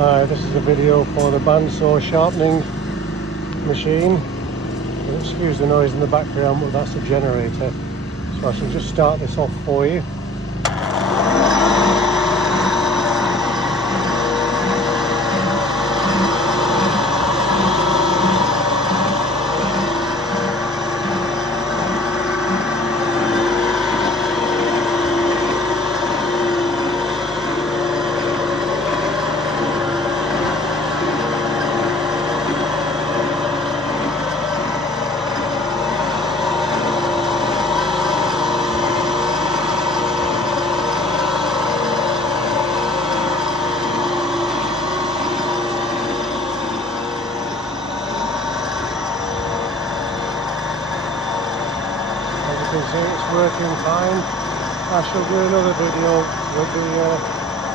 This is a video for the Bandsaw sharpening machine. Excuse the noise in the background, but that's a generator. So I shall just start this off for you. You can see it's working fine. I shall do another video with the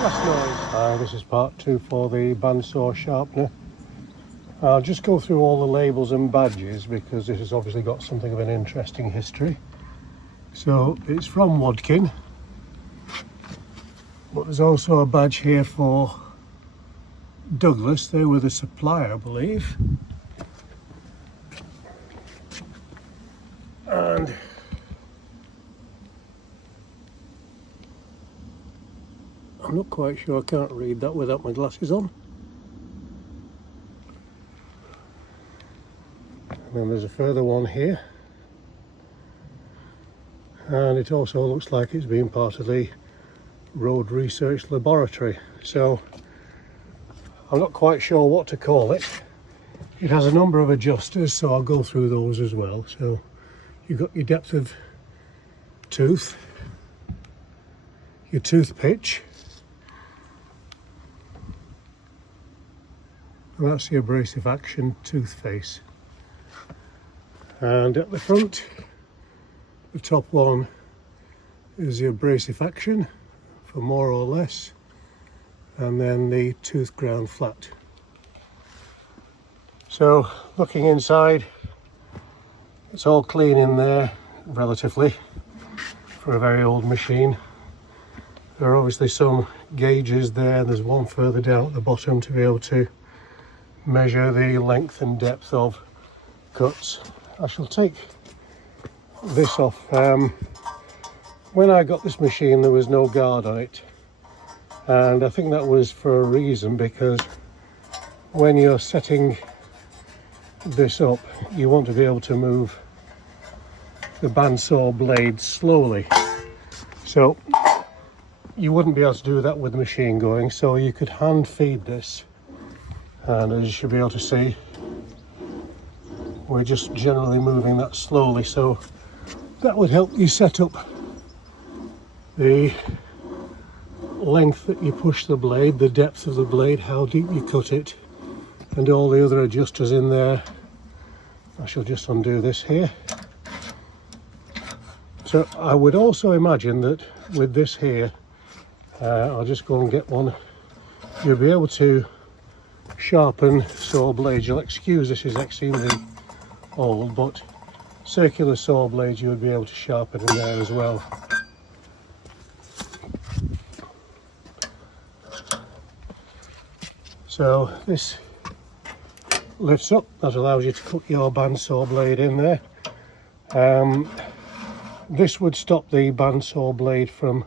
less noise. This is part 2 for the Bandsaw sharpener. I'll just go through all the labels and badges because this has obviously got something of an interesting history. So it's from Wadkin, but there's also a badge here for Douglas. They were the supplier, I believe. And I'm not quite sure, I can't read that without my glasses on. And then there's a further one here. And it also looks like it's been part of the Road Research Laboratory. So I'm not quite sure what to call it. It has a number of adjusters, so I'll go through those as well. So you've got your depth of tooth, your tooth pitch, and that's the abrasive action tooth face. And at the front, the top one is the abrasive action for more or less, and then the tooth ground flat. So looking inside, it's all clean in there, relatively, for a very old machine. There are obviously some gauges there. There's one further down at the bottom to be able to measure the length and depth of cuts. I shall take this off. When I got this machine there was no guard on it, and I think that was for a reason, because when you're setting this up you want to be able to move the bandsaw blade slowly, so you wouldn't be able to do that with the machine going, so you could hand feed this. And as you should be able to see, we're just generally moving that slowly, so that would help you set up the length that you push the blade, the depth of the blade, how deep you cut it, and all the other adjusters in there. I shall just undo this here. So I would also imagine that with this here, I'll just go and get one, you'll be able to sharpen saw blades. You'll excuse this is extremely old, but circular saw blades you would be able to sharpen in there as well. So this lifts up, that allows you to put your bandsaw blade in there. This would stop the bandsaw blade from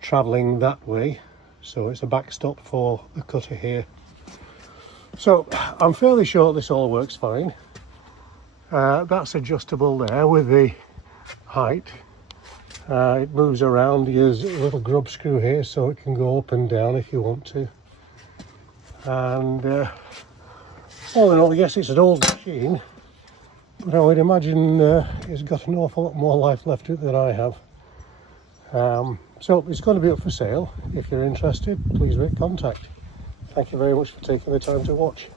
travelling that way, so it's a backstop for the cutter here. So I'm fairly sure this all works fine. That's adjustable there with the height. It moves around. There's a little grub screw here so it can go up and down if you want to. And all in all, yes, it's an old machine, but I would imagine it's got an awful lot more life left in it than I have. So it's going to be up for sale. If you're interested, please make contact. Thank you very much for taking the time to watch.